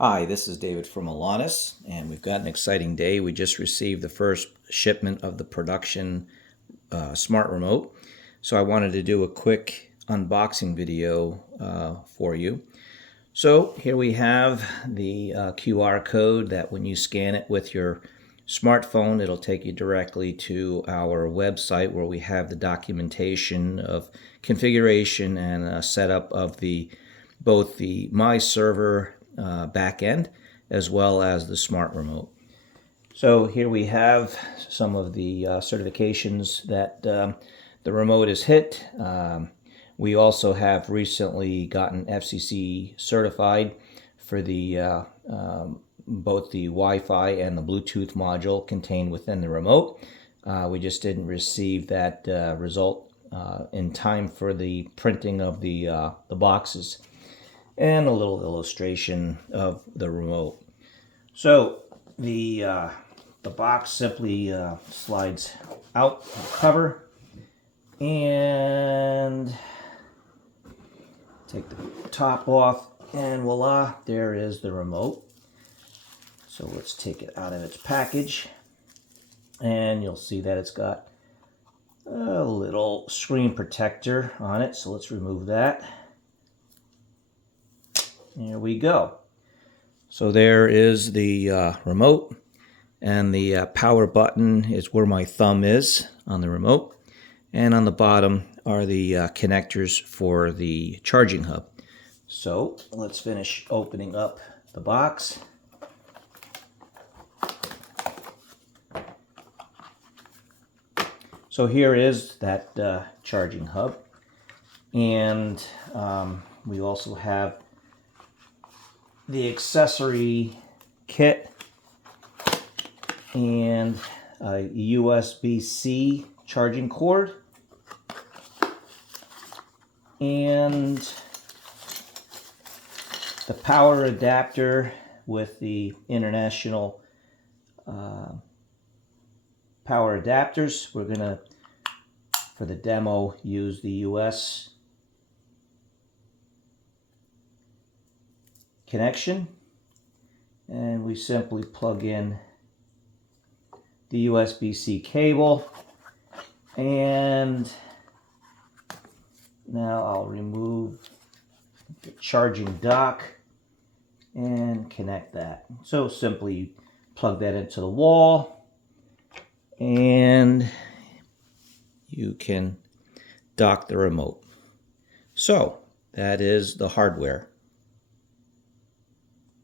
Hi, this is David from Allonis, and we've got an exciting day. We just received the first shipment of the production smart remote. So I wanted to do a quick unboxing video for you. So here we have the QR code that when you scan it with your smartphone, it'll take you directly to our website where we have the documentation of configuration and setup of both the My Server back end as well as the smart remote. So here we have some of the certifications that the remote has hit. We also have recently gotten FCC certified for the both the Wi-Fi and the Bluetooth module contained within the remote. We just didn't receive that result in time for the printing of the boxes, and a little illustration of the remote. So the box simply slides out of the cover, and take the top off, and voila, there is the remote. So let's take it out of its package, and you'll see that it's got a little screen protector on it. So let's remove that. There we go. So there is the remote, and the power button is where my thumb is on the remote, and on the bottom are the connectors for the charging hub. So let's finish opening up the box. So here is that charging hub, and we also have the accessory kit and a USB-C charging cord, and the power adapter with the international power adapters. We're going to, for the demo, use the US connection, and we simply plug in the USB-C cable, and now I'll remove the charging dock and connect that. So simply plug that into the wall, and you can dock the remote. So that is the hardware.